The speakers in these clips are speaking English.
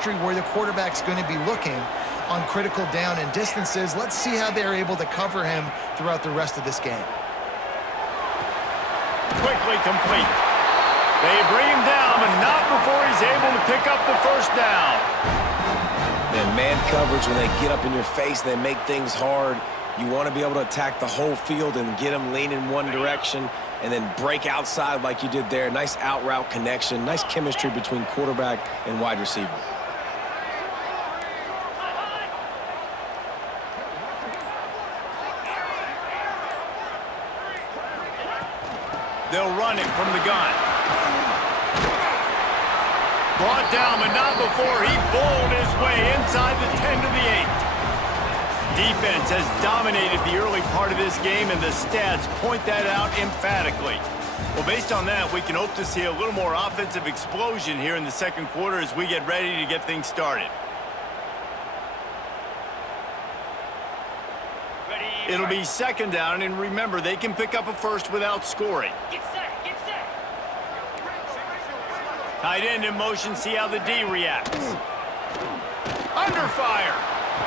chemistry where the quarterback's going to be looking on critical down and distances. Let's see how they're able to cover him throughout the rest of this game. Quickly complete. They bring him down, but not before he's able to pick up the first down. And man coverage, when they get up in your face, they make things hard. You want to be able to attack the whole field and get them leaning one direction and then break outside like you did there. Nice out route connection, nice chemistry between quarterback and wide receiver. They'll run it from the gun. Brought down, but not before he bowled his way inside the 10 to the 8. Defense has dominated the early part of this game, and the stats point that out emphatically. Well, based on that, we can hope to see a little more offensive explosion here in the second quarter as we get ready to get things started. It'll be second down, and remember, they can pick up a first without scoring. Get set, get set. Tight end in motion, see how the D reacts. Under fire.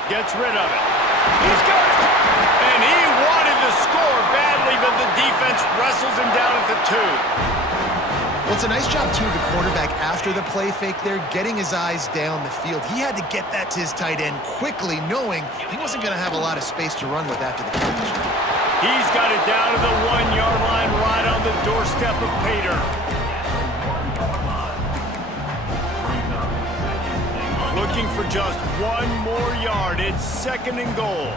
Gets rid of it. He's got it. And he wanted to score badly, but the defense wrestles him down at the 2. Well, it's a nice job, too, of the quarterback after the play fake there, getting his eyes down the field. He had to get that to his tight end quickly, knowing he wasn't going to have a lot of space to run with after the catch. He's got it down to the 1-yard line right on the doorstep of Pater. Looking for just one more yard. It's second and goal.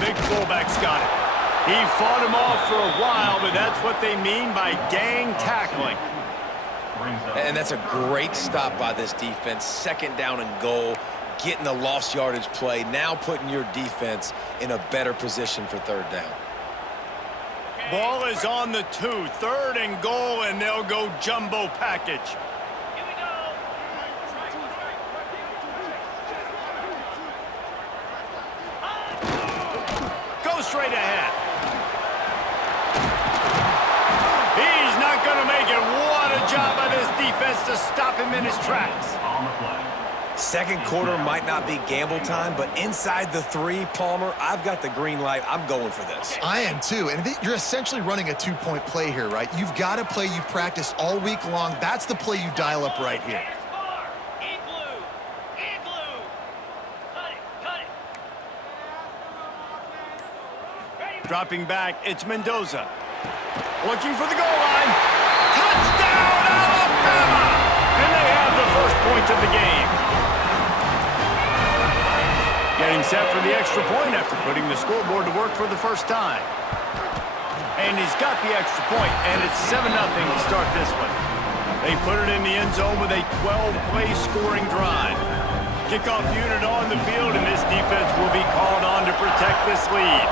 Big fullback's got it. He fought him off for a while, but that's what they mean by gang tackling. And that's a great stop by this defense. Second down and goal, getting the lost yardage play, now putting your defense in a better position for third down. Ball is on the 2, third and goal, and they'll go jumbo package. Here we go. Go straight ahead. He's not going to make it. What a job by this defense to stop him in his tracks. Second quarter might not be gamble time, but inside the 3, Palmer, I've got the green light. I'm going for this. I am, too. And you're essentially running a 2-point play here, right? You've got a play you've practiced all week long. That's the play you dial up right here. Igloo. Igloo. Cut it, cut it. Dropping back, it's Mendoza. Looking for the goal line. Touchdown, Alabama! And they have the first point of the game. Getting set for the extra point after putting the scoreboard to work for the first time. And he's got the extra point, and it's 7-0 to start this one. They put it in the end zone with a 12-play scoring drive. Kickoff unit on the field, and this defense will be called on to protect this lead.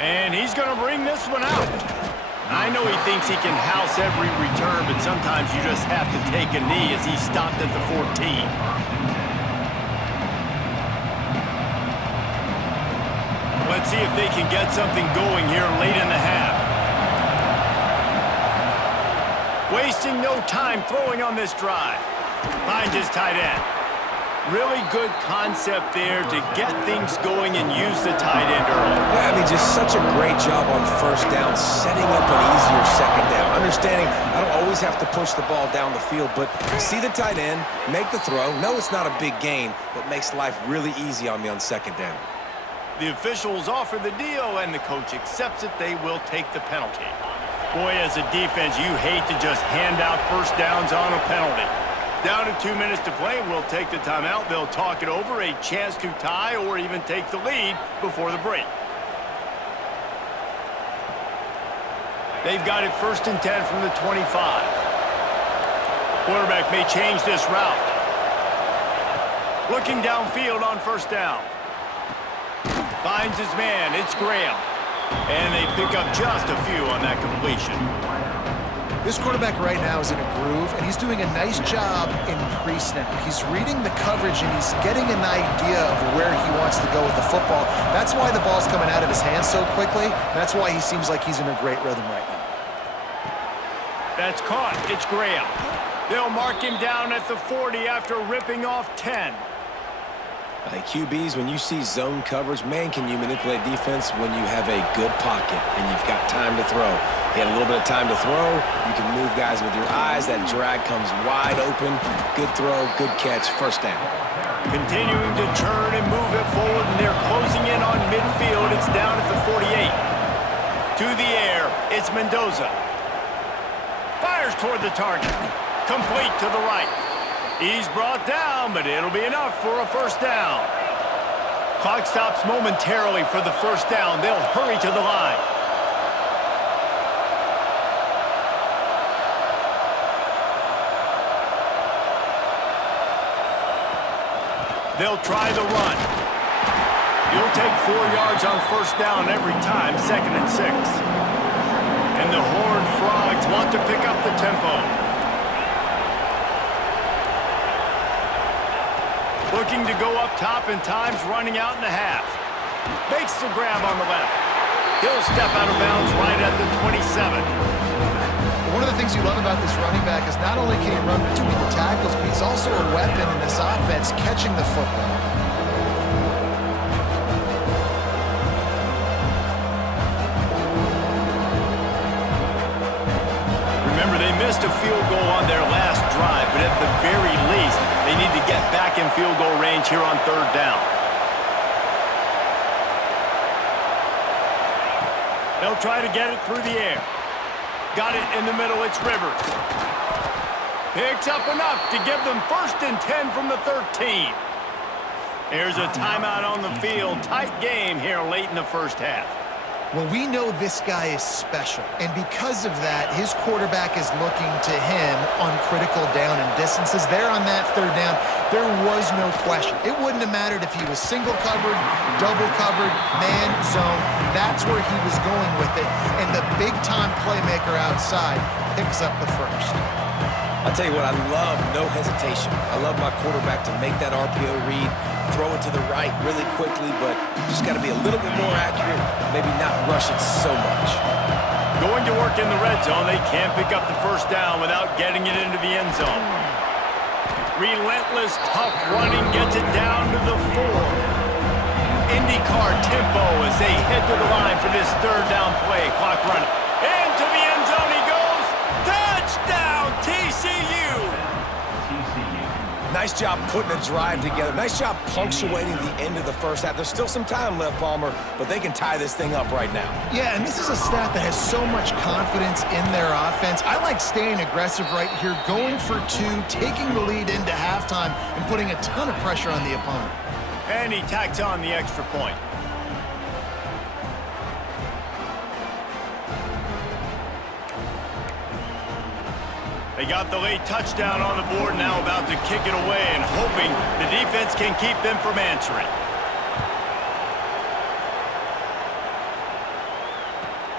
And he's going to bring this one out. I know he thinks he can house every return, but sometimes you just have to take a knee as he stopped at the 14. Let's see if they can get something going here late in the half. Wasting no time throwing on this drive. Finds his tight end. Really good concept there to get things going and use the tight end early. Yeah, I mean, just such a great job on first down, setting up an easier second down. Understanding I don't always have to push the ball down the field, but see the tight end, make the throw. No, it's not a big gain, but makes life really easy on me on second down. The officials offer the deal, and the coach accepts it. They will take the penalty. Boy, as a defense, you hate to just hand out first downs on a penalty. Down to 2 minutes to play, we'll take the timeout. They'll talk it over, a chance to tie or even take the lead before the break. They've got it 1st and 10 from the 25. Quarterback may change this route. Looking downfield on first down. Finds his man, it's Graham. And they pick up just a few on that completion. This quarterback right now is in a groove, and he's doing a nice job in pre-snap. He's reading the coverage, and he's getting an idea of where he wants to go with the football. That's why the ball's coming out of his hands so quickly. That's why he seems like he's in a great rhythm right now. That's caught. It's Graham. They'll mark him down at the 40 after ripping off 10. Like QBs, when you see zone coverage, man, can you manipulate defense when you have a good pocket and you've got time to throw. He had a little bit of time to throw. You can move guys with your eyes. That drag comes wide open. Good throw, good catch, first down. Continuing to turn and move it forward, and they're closing in on midfield. It's down at the 48. To the air, it's Mendoza. Fires toward the target. Complete to the right. He's brought down, but it'll be enough for a first down. Clock stops momentarily for the first down. They'll hurry to the line. They'll try the run. You'll take 4 yards on first down every time, 2nd and 6. And the Horned Frogs want to pick up the tempo. Looking to go up top, and time's running out in the half. Makes the grab on the left. He'll step out of bounds right at the 27. One of the things you love about this running back is not only can he run between the tackles, but he's also a weapon in this offense, catching the football. Remember, they missed a field goal on their last drive, but at the very least, they need to get back in field goal range here on 3rd down. They'll try to get it through the air. Got it in the middle, it's Rivers. Picks up enough to give them 1st and 10 from the 13. Here's a timeout on the field. Tight game here late in the first half. Well, we know this guy is special, and because of that, his quarterback is looking to him on critical down and distances. There on that 3rd down, there was no question. It wouldn't have mattered if he was single covered, double covered, man, zone. That's where he was going with it, and the big-time playmaker outside picks up the first. I'll tell you what, I love no hesitation. I love my quarterback to make that RPO read, throw it to the right really quickly, but just got to be a little bit more accurate, maybe not rush it so much. Going to work in the red zone, they can't pick up the first down without getting it into the end zone. Relentless, tough running gets it down to the 4. IndyCar tempo as they head to the line for this 3rd down play. Clock running. Into the end zone he goes. Touchdown, TCU! Nice job putting a drive together. Nice job punctuating the end of the first half. There's still some time left, Palmer, but they can tie this thing up right now. Yeah, and this is a staff that has so much confidence in their offense. I like staying aggressive right here, going for 2, taking the lead into halftime, and putting a ton of pressure on the opponent. And he tacks on the extra point. They got the late touchdown on the board, now about to kick it away and hoping the defense can keep them from answering.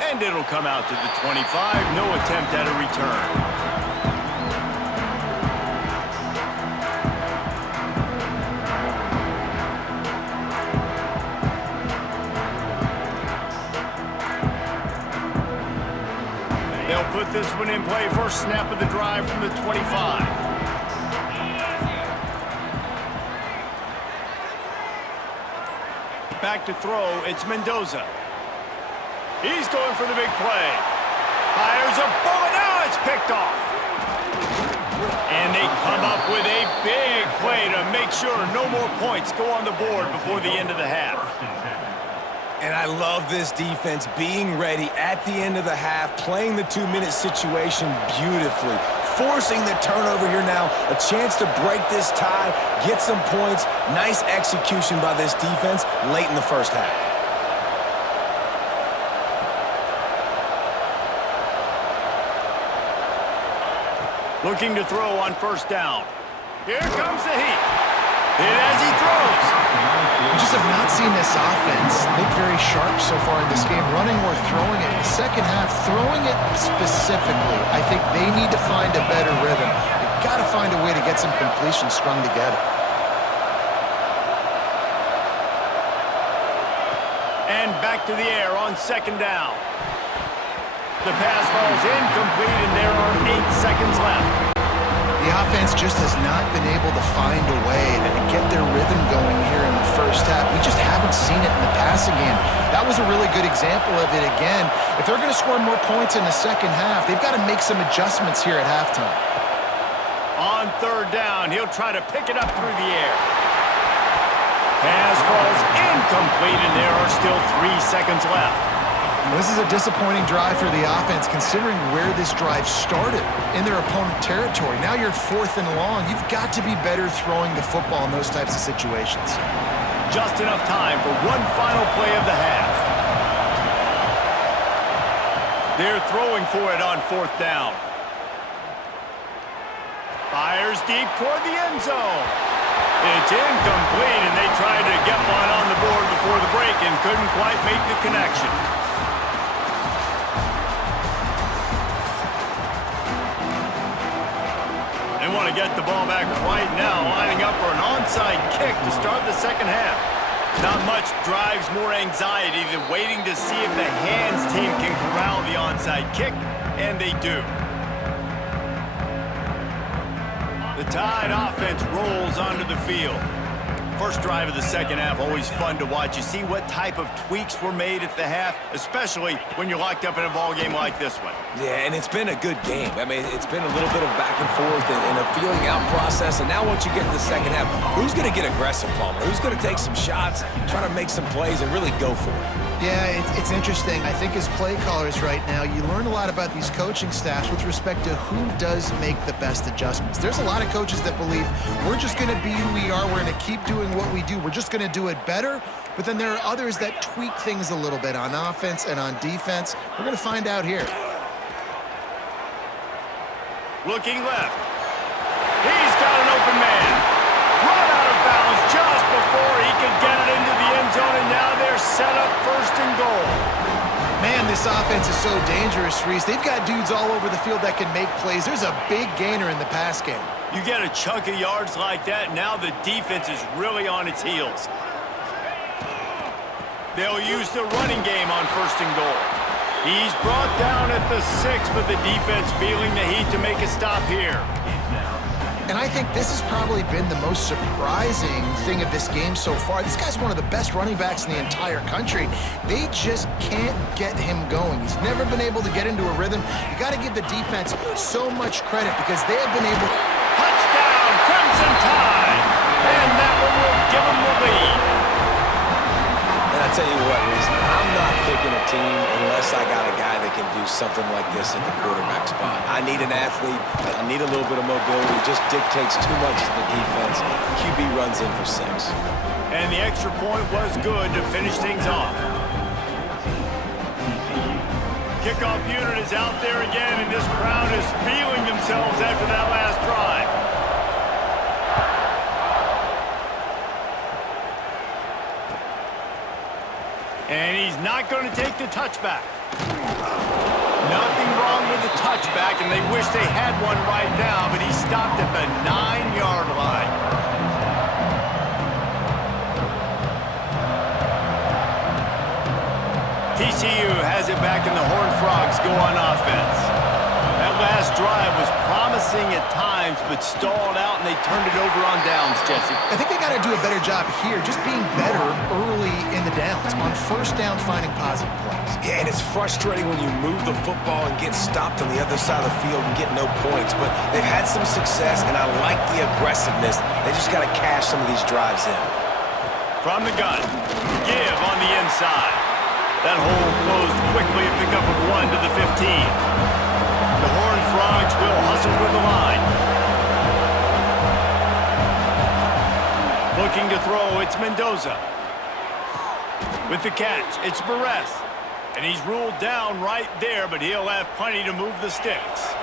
And it'll come out to the 25. No attempt at a return. They'll put this one in play. First snap of the drive from the 25. Back to throw, it's Mendoza. He's going for the big play. Fires a bullet, now it's picked off. And they come up with a big play to make sure no more points go on the board before the end of the half. And I love this defense being ready at the end of the half, playing the 2-minute situation beautifully, forcing the turnover here now, a chance to break this tie, get some points. Nice execution by this defense late in the first half. Looking to throw on first down. Here comes the heat. And as he throws. You just just have not seen this offense look very sharp so far in this game, running or throwing it. In the second half, throwing it specifically, I think they need to find a better rhythm. They've got to find a way to get some completions strung together. And back to the air on second down. The pass falls incomplete, and there are 8 seconds left. The offense just has not been able to find a way to get their rhythm going here in the first half. We just haven't seen it in the passing game. That was a really good example of it again. If they're going to score more points in the second half, they've got to make some adjustments here at halftime. On third down, he'll try to pick it up through the air. Pass falls incomplete, and there are still 3 seconds left. This is a disappointing drive for the offense, considering where this drive started in their opponent territory. Now you're at 4th and long. You've got to be better throwing the football in those types of situations. Just enough time for one final play of the half. They're throwing for it on 4th down. Fires deep toward the end zone. It's incomplete, and they tried to get one on the board before the break and couldn't quite make the connection. They want to get the ball back right now, lining up for an onside kick to start the second half. Not much drives more anxiety than waiting to see if the hands team can corral the onside kick, and they do. The Tide offense rolls onto the field. First drive of the second half, always fun to watch. You see what type of tweaks were made at the half, especially when you're locked up in a ball game like this one. Yeah, and it's been a good game. I mean, it's been a little bit of back and forth and a feeling out process. And now once you get to the second half, who's going to get aggressive, Palmer? Who's going to take some shots, try to make some plays, and really go for it? Yeah, it's interesting. I think as play callers right now, you learn a lot about these coaching staffs with respect to who does make the best adjustments. There's a lot of coaches that believe we're just going to be who we are. We're going to keep doing what we do. We're just going to do it better. But then there are others that tweak things a little bit on offense and on defense. We're going to find out here. Looking left. He's got an open man. Run out of bounds just before he could get it into the end zone, and now they're set up 1st and goal. Man, this offense is so dangerous, Reese. They've got dudes all over the field that can make plays. There's a big gainer in the pass game. You get a chunk of yards like that, now the defense is really on its heels. They'll use the running game on 1st and goal. He's brought down at the 6, but the defense feeling the heat to make a stop here. And I think this has probably been the most surprising thing of this game so far. This guy's one of the best running backs in the entire country. They just can't get him going. He's never been able to get into a rhythm. You got to give the defense so much credit because they have been able to... Touchdown, Crimson Tide! And that one will give them the lead. And I tell you what, Reese, I'm not picking a team unless I got a guy that can do something like this at the quarterback spot. I need an athlete. I need a little bit of mobility. It just dictates too much to the defense. QB runs in for 6. And the extra point was good to finish things off. Kickoff unit is out there again, and this crowd is feeling themselves after that last drive. And he's not going to take the touchback. Nothing wrong with the touchback, and they wish they had one right now, but he stopped at the 9-yard line. TCU has it back, and the Horned Frogs go on offense. That last drive was promising at times, but stalled out, and they turned it over on downs, Jesse. I think they got to do a better job here, just being better early in the downs. On 1st down, finding positive plays. Yeah, and it's frustrating when you move the football and get stopped on the other side of the field and get no points. But they've had some success, and I like the aggressiveness. They just got to cash some of these drives in. From the gun, give on the inside. That hole closed quickly, a pickup of 1 to the 15. The Horned Frogs will hustle with the line. Looking to throw, it's Mendoza. With the catch, it's Barres. And he's ruled down right there, but he'll have plenty to move the sticks.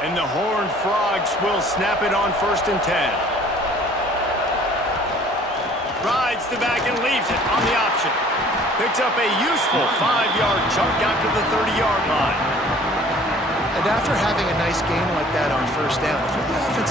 And the Horned Frogs will snap it on 1st and 10. Rides it back and leaves it on the option. Picks up a useful 5-yard chunk out to the 30-yard line. And after having a nice game like that on first down, if you're the offensive